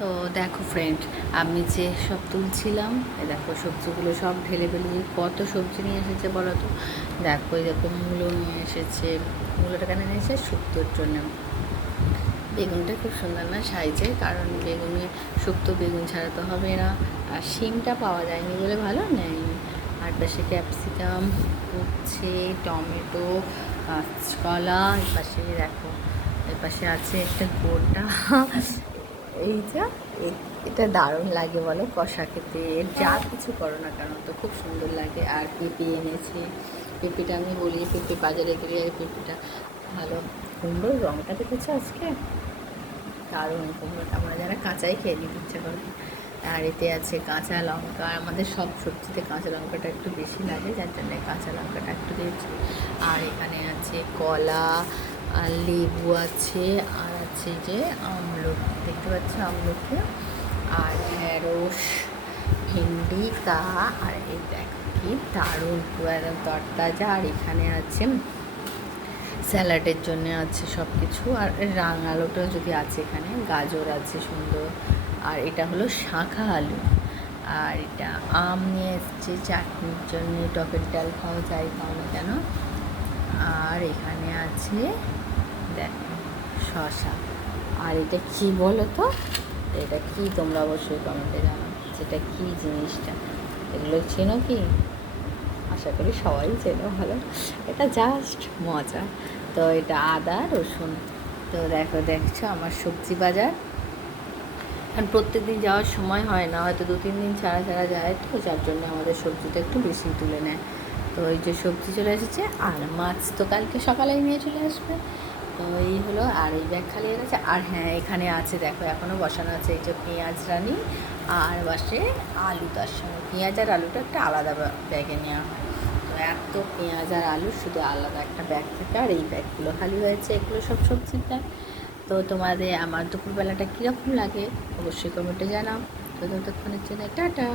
তো দেখো ফ্রেন্ড, আমি যে সব তুলছিলাম, দেখো সবজিগুলো সব ঢেলে ফেলে কত সবজি নিয়ে এসেছে বলো তো। দেখো এই দেখো মূলো নিয়ে এসেছে। মূলোটা কেন নিয়ে এসেছে? শুক্তোর জন্য। বেগুনটা খুব সুন্দর না সাইজে, কারণ বেগুনে শুক্তো বেগুন ছাড়া তো হবে না। আর শিমটা পাওয়া যায়নি বলে ভালো নেয়নি। আর পাশে ক্যাপসিকাম, উচ্ছে, টমেটো, কাঁচকলা। এর পাশে দেখো, এর পাশে আছে একটা গোটা এইটা। এটা দারুণ লাগে বলো কষা খেতে, এর যা কিছু করো না কেন তো খুব সুন্দর লাগে। আর পেঁপে এনেছে। পেঁপেটা আমি বলি, পেঁপে বাজারে গেলে পেঁপেটা ভালো। কুমড়োর রঙটা দেখেছো আজকে? দারুণ কুমড়োটা, আমরা যারা কাঁচাই খেয়ে নিতে ইচ্ছা করে। আর এতে আছে কাঁচা লঙ্কা। আমাদের সব সবজিতে কাঁচা লঙ্কাটা একটু বেশি লাগে, যার জন্য কাঁচা লঙ্কাটা একটু দিয়েছি। আর এখানে আছে কলা, আর লেবু আছে, আর আছে যে আমলকি, দেখতে পাচ্ছ আমলকি, আর ঢেঁড়স, ভেন্ডি তা। আর এই দেখো কি দারুণ পুরো একদম তরতাজা। আর এখানে আছে স্যালাডের জন্য আছে সব কিছু। আর রাঙালোটাও যদি আছে, এখানে গাজর আছে সুন্দর। আর এটা হলো শাঁখা আলু। আর এটা আম নিয়ে এসছে চাটনির জন্য, টকের ডাল খাও যাই খাও না কেন। আর এখানে আছে দেখো শশা। আর এটা কি বলো তো, এটা কি তোমরা অবশ্যই কমেন্টে জানো যেটা কি জিনিসটা। এগুলো চেনো কি? আশা করি সবাই চেনো ভালো। এটা জাস্ট মজা। তো এটা আদা রসুন। তো দেখছো আমার সবজি বাজার। কারণ প্রত্যেক দিন যাওয়ার সময় হয় না, হয়তো 2-3 দিন ছাড়া ছাড়া যায়, তো যার জন্য আমাদের সবজিটা একটু বেশি তুলে নেয়। তো এই যে সবজি চলে এসেছে, আর মাছ তো কালকে সকালেই নিয়ে চলে আসবে। তো এই হলো। আর এই ব্যাগ খালি হয়ে গেছে। আর হ্যাঁ, এখানে আছে দেখো এখনও বসানো আছে এই যে পেঁয়াজ রানি। আর বসে আলু, তার সঙ্গে পেঁয়াজ আর আলুটা একটা আলাদা ব্যাগে নেওয়া হয়। তো এত পেঁয়াজ আর আলু শুধু আলাদা একটা ব্যাগ থেকে। আর এই ব্যাগগুলো খালি হয়েছে, এগুলো সব সবজির ব্যাগ। তো তোমাদের আমার দুপুরবেলাটা কীরকম লাগে অবশ্যই কমেন্টে জানাও। তো ততক্ষণের জন্য টাটা।